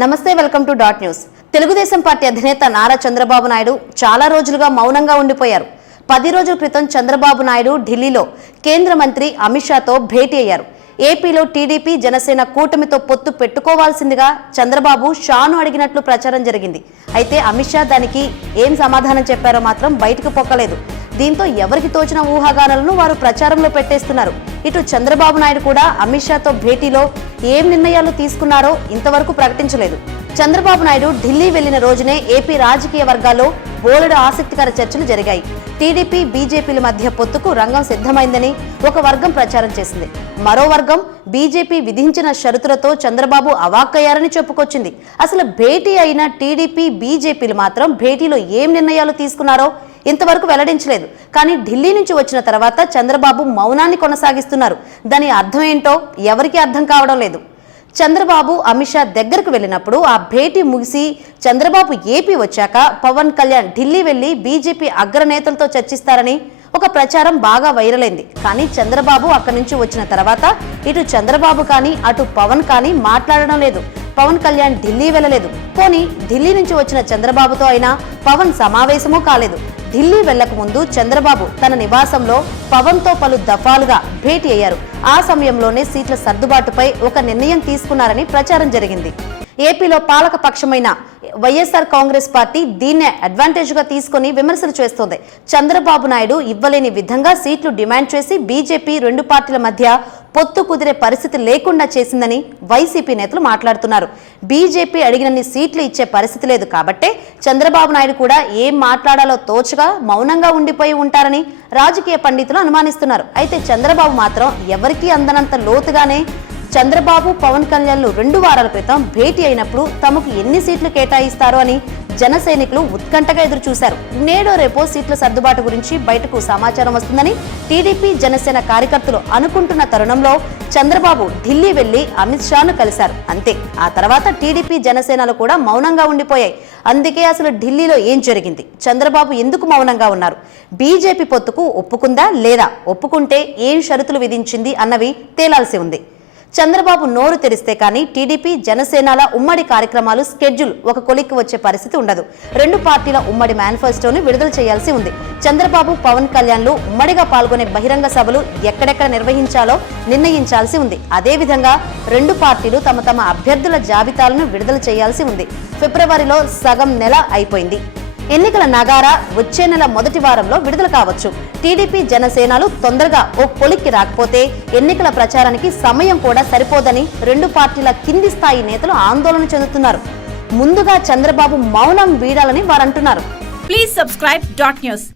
నమస్తే welcome to dot news. Telugudesam party అధినేత నారా చంద్రబాబు నాయుడు చాలా రోజులుగా మౌనంగా ఉండిపోయారు. పది రోజుల క్రితం చంద్రబాబు నాయుడు ఢిల్లీలో కేంద్ర మంత్రి అమిత్ షాతో భేటీ అయ్యారు. ఏపీలో టీడీపీ జనసేన కూటమితో పొత్తు పెట్టుకోవాల్సిందిగా చంద్రబాబు షాను అడిగినట్లు ప్రచారం జరిగింది. అయితే అమిత్ షా దానికి ఏం సమాధానం చెప్పారో మాత్రం బయటకు పొక్కలేదు. దీంతో ఎవరికి తోచిన ఊహాగానాలను వారు ప్రచారంలో పెట్టేస్తున్నారు. ఇటు చంద్రబాబు నాయుడు కూడా అమిత్ షాతో భేటీలో ఏం నిర్ణయాలు తీసుకున్నారో ఇంతవరకు ప్రకటించలేదు. చంద్రబాబు నాయుడు ఢిల్లీ వెళ్ళిన రోజునే ఏపీ రాజకీయ వర్గాల్లో బోలెడు ఆసక్తికర చర్చలు జరిగాయి. టీడీపీ బీజేపీల మధ్య పొత్తుకు రంగం సిద్ధమైందని ఒక వర్గం ప్రచారం చేసింది. మరో వర్గం బీజేపీ విధించిన షరతులతో చంద్రబాబు అవాక్కయ్యారని చెప్పుకొచ్చింది. అసలు భేటీ అయిన టీడీపీ బీజేపీలు మాత్రం భేటీలో ఏం నిర్ణయాలు తీసుకున్నారో ఇంతవరకు వెల్లడించలేదు. కానీ ఢిల్లీ నుంచి వచ్చిన తర్వాత చంద్రబాబు మౌనాన్ని కొనసాగిస్తున్నారు. దాని అర్థం ఏంటో ఎవరికీ అర్థం కావడం లేదు. చంద్రబాబు అమిత్ షా దగ్గరకు వెళ్ళినప్పుడు ఆ భేటీ ముగిసి చంద్రబాబు ఏపీ వచ్చాక పవన్ కళ్యాణ్ ఢిల్లీ వెళ్ళి బీజేపీ అగ్రనేతలతో చర్చిస్తారని ఒక ప్రచారం బాగా వైరల్ అయింది. కానీ చంద్రబాబు అక్కడి నుంచి వచ్చిన తర్వాత ఇటు చంద్రబాబు కానీ అటు పవన్ కానీ మాట్లాడడం లేదు. పవన్ కళ్యాణ్ ఢిల్లీ వెళ్ళలేదు. పోనీ ఢిల్లీ నుంచి వచ్చిన చంద్రబాబుతో అయినా పవన్ సమావేశమూ కాలేదు. ఢిల్లీ వెళ్ళక ముందు చంద్రబాబు తన నివాసంలో పవన్తో పలు దఫాలుగా భేటీ అయ్యారు. ఆ సమయంలోనే సీట్ల సర్దుబాటుపై ఒక నిర్ణయం తీసుకున్నారని ప్రచారం జరిగింది. ఏపీలో పాలక పక్షమైన వైఎస్ఆర్ కాంగ్రెస్ పార్టీ దీన్నే అడ్వాంటేజ్గా తీసుకుని విమర్శలు చేస్తోంది. చంద్రబాబు నాయుడు ఇవ్వలేని విధంగా సీట్లు డిమాండ్ చేసి బీజేపీ రెండు పార్టీల మధ్య పొత్తు కుదిరే పరిస్థితి లేకుండా చేసిందని వైసీపీ నేతలు మాట్లాడుతున్నారు. బీజేపీ అడిగినన్ని సీట్లు ఇచ్చే పరిస్థితి లేదు కాబట్టే చంద్రబాబు నాయుడు కూడా ఏం మాట్లాడాలో తోచగా మౌనంగా ఉండిపోయి ఉంటారని రాజకీయ పండితులు అనుమానిస్తున్నారు. అయితే చంద్రబాబు మాత్రం ఎవరికీ అందనంత లోతుగానే చంద్రబాబు పవన్ కళ్యాణ్లు రెండు వారాల క్రితం భేటీ అయినప్పుడు తమకు ఎన్ని సీట్లు కేటాయిస్తారో అని జన సైనికులు ఉత్కంఠగా ఎదురు చూశారు నేడో రేపో సీట్ల సర్దుబాటు గురించి బయటకు సమాచారం వస్తుందని టీడీపీ జనసేన కార్యకర్తలు అనుకుంటున్న తరుణంలో చంద్రబాబు ఢిల్లీ వెళ్ళి అమిత్ షాను కలిశారు. అంతే. ఆ తర్వాత టీడీపీ జనసేనలు కూడా మౌనంగా ఉండిపోయాయి. అందుకే అసలు ఢిల్లీలో ఏం జరిగింది? చంద్రబాబు ఎందుకు మౌనంగా ఉన్నారు? బీజేపీ పొత్తుకు ఒప్పుకుందా లేదా? ఒప్పుకుంటే ఏం షరతులు విధించింది అన్నవి తేలాల్సి ఉంది. చంద్రబాబు నోరు తెరిస్తే కానీ టీడీపీ జనసేనల ఉమ్మడి కార్యక్రమాలు స్కెడ్యూల్ ఒక కొలిక్కి వచ్చే పరిస్థితి ఉండదు. రెండు పార్టీల ఉమ్మడి మేనిఫెస్టోను విడుదల చేయాల్సి ఉంది. చంద్రబాబు పవన్ కళ్యాణ్లు ఉమ్మడిగా పాల్గొనే బహిరంగ సభలు ఎక్కడెక్కడ నిర్వహించాలో నిర్ణయించాల్సి ఉంది. అదేవిధంగా రెండు పార్టీలు తమ తమ అభ్యర్థుల జాబితాలను విడుదల చేయాల్సి ఉంది. ఫిబ్రవరిలో సగం నెల అయిపోయింది. ఎన్నికల నగారా వచ్చే నెల మొదటి వారంలో విడుదల కావచ్చు. టీడీపీ జనసేనలు తొందరగా ఓ కొలిక్కి రాకపోతే ఎన్నికల ప్రచారానికి సమయం కూడా సరిపోదని రెండు పార్టీల కింది స్థాయి నేతలు ఆందోళన చెందుతున్నారు. ముందుగా చంద్రబాబు మౌనం వీడాలని వారంటున్నారు. Please subscribe dot news